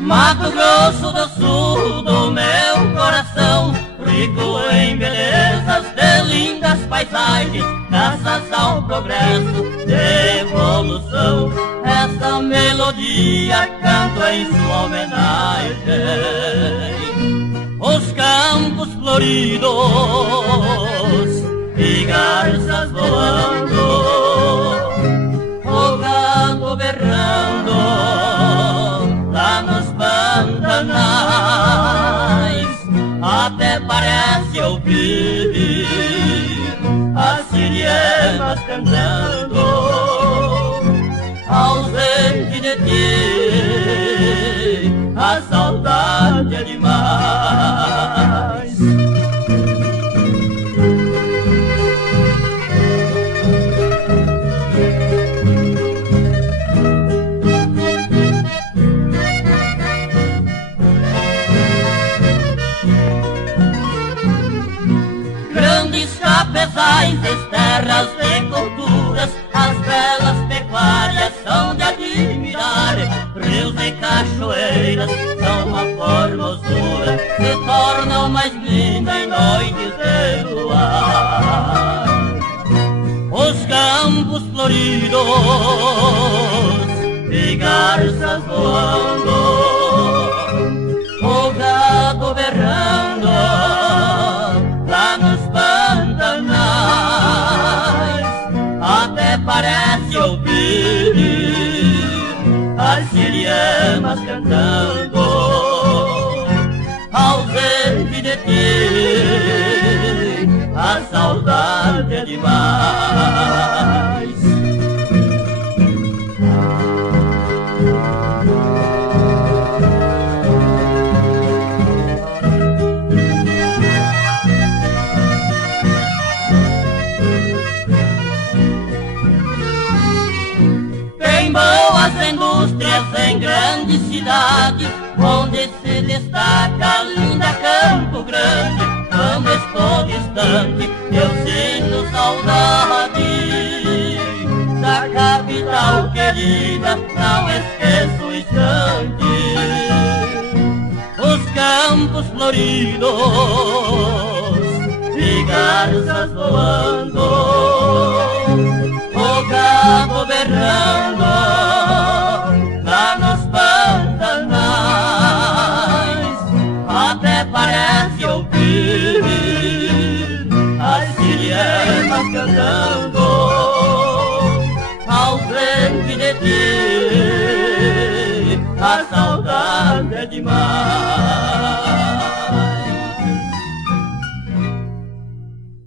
Mato Grosso do Sul do meu coração, rico em belezas de lindas paisagens, graças ao progresso de evolução. Essa melodia canto em sua homenagem. Os campos floridos e garças voando, o gado berrando lá nos pantanais, até parece ouvir as sirenas cantando. Ausente de ti, a saudade é demais. Capezais, terras e culturas, as belas pecuárias são de admirar. Rios e cachoeiras são uma formosura, se tornam mais linda em noites de luar. Os campos floridos e garças voando, o gado berrando lá nos pantanais, até parece ouvir as sirenas cantando. Ausente de ti, a saudade é demais. Indústrias em grandes cidades, onde se destaca a linda Campo Grande. Quando estou distante, eu sinto saudade da capital querida, não esqueço o instante. Os campos floridos e garças voando, o gado berrando lá nos pantanais, até parece ouvir as sirenas cantando. Ausente de ti, a saudade é demais.